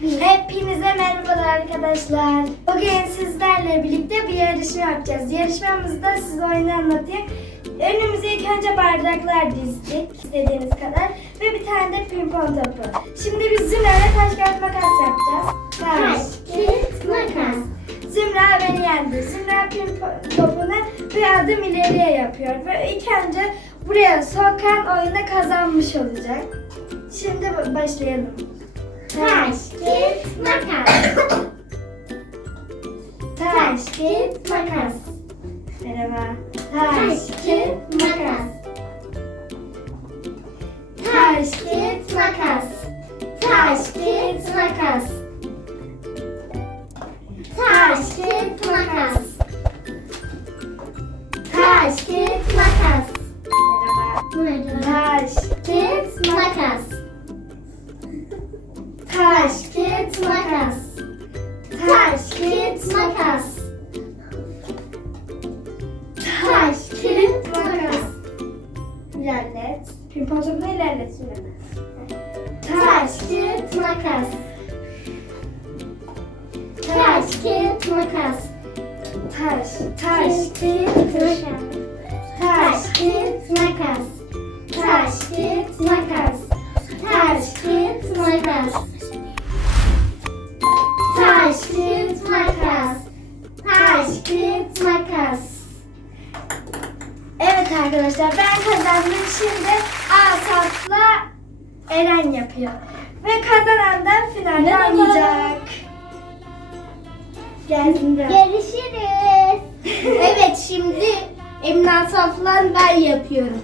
Hepinize merhabalar arkadaşlar. Bugün sizlerle birlikte bir yarışma yapacağız. Yarışmamızda size oyunu anlatayım. Önümüze ilk önce bardaklar dizdik istediğiniz kadar ve bir tane de pimpon topu. Şimdi biz Zümra'yla taş kağıt makas yapacağız. Taş, kağıt, makas. Zümra beni yendi. Zümra pimpon topunu bir adım ileriye yapıyor ve ilk önce buraya sokan oyunda kazanmış olacak. Şimdi başlayalım. Taş, kağıt, makas. Taş, kağıt, makas. Merhaba. Taş, kağıt, makas. Taş, kağıt, makas. Taş, kağıt, makas. Taş, kağıt, makas. Kağıt, makas. Taş, kağıt, makas. Taş, kağıt, makas. ilerlet. Pimpon topunu ilerlet. Taş, kağıt, makas. Taş, kağıt, makas. Taş, taş, kağıt, makas. Taş, kağıt, makas. Taş, Taş, kağıt, makas. Evet arkadaşlar ben kazandım. Şimdi Asaf'la Eren yapıyor. Ve kazanan da finalde oynayacak. Gelsin de. Görüşürüz. evet şimdi Emine Asaf'la ben yapıyorum.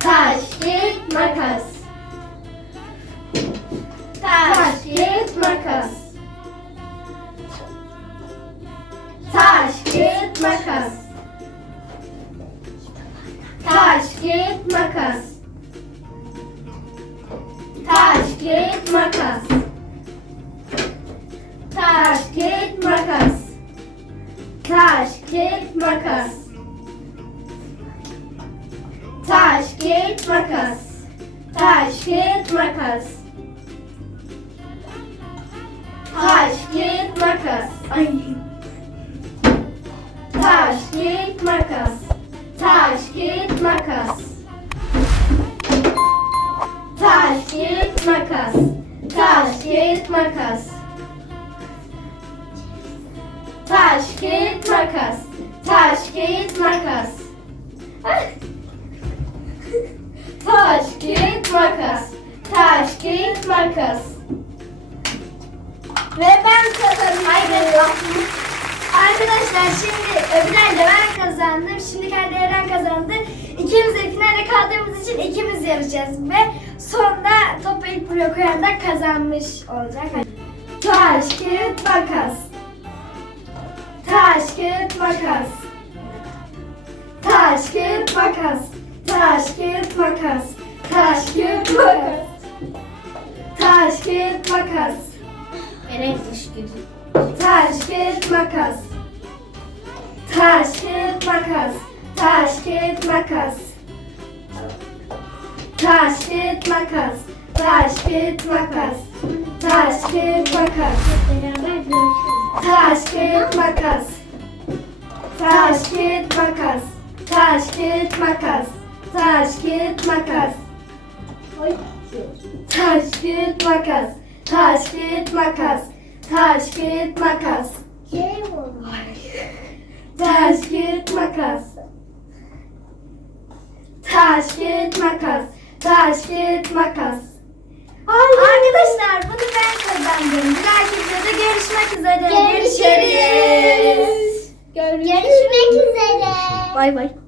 Taş, kağıt, makas. Taş, kağıt, makas. Kağıt, makas. Taş, kağıt, makas. Taş, kağıt, makas. Taş, kağıt, makas. Taş, kağıt, makas. Taş, kağıt, makas. Taş, kağıt, makas. Taş, kağıt, makas. Ay. Taş, kağıt, makas. Taş, kağıt, makas. Taş, kağıt, makas. Taş, kağıt, makas. Taş, kağıt, makas. Taş, kağıt, makas. Taş, kağıt, makas. Taş, kağıt, makas. Ve ben kazandım. Arkadaşlar şimdi öbürler de ben kazandım. Şimdi kendi Eren kazandı. İkimiz de finale kaldığımız için ikimiz yarışacağız. Ve sonda topu ilk buraya koyan da kazanmış olacak. Taş, kağıt, makas. Taş, kağıt, makas. Taş, kağıt, makas. Taş, kağıt, makas. Taş, kağıt, makas. Taş, kağıt, makas. Eren fışkırdı. Taş, kağıt, makas. Taş, kağıt, makas. Taş, kağıt, makas. Taş, kağıt, makas. Taş, kağıt, makas. Taş, kağıt, makas. Taş, kağıt, makas. Taş, kağıt, makas. Taş, kağıt, makas. Taş, kağıt, makas. Taş, kağıt, makas. Taş, kağıt, makas. Taş, kağıt, makas. Taş, kağıt, makas. Taş, kağıt, makas. Taş, kağıt, makas. Arkadaşlar bunu ben kazandım. Bir dahaki videoda görüşmek üzere. Görüşürüz. Görüşmek üzere. Bay bay.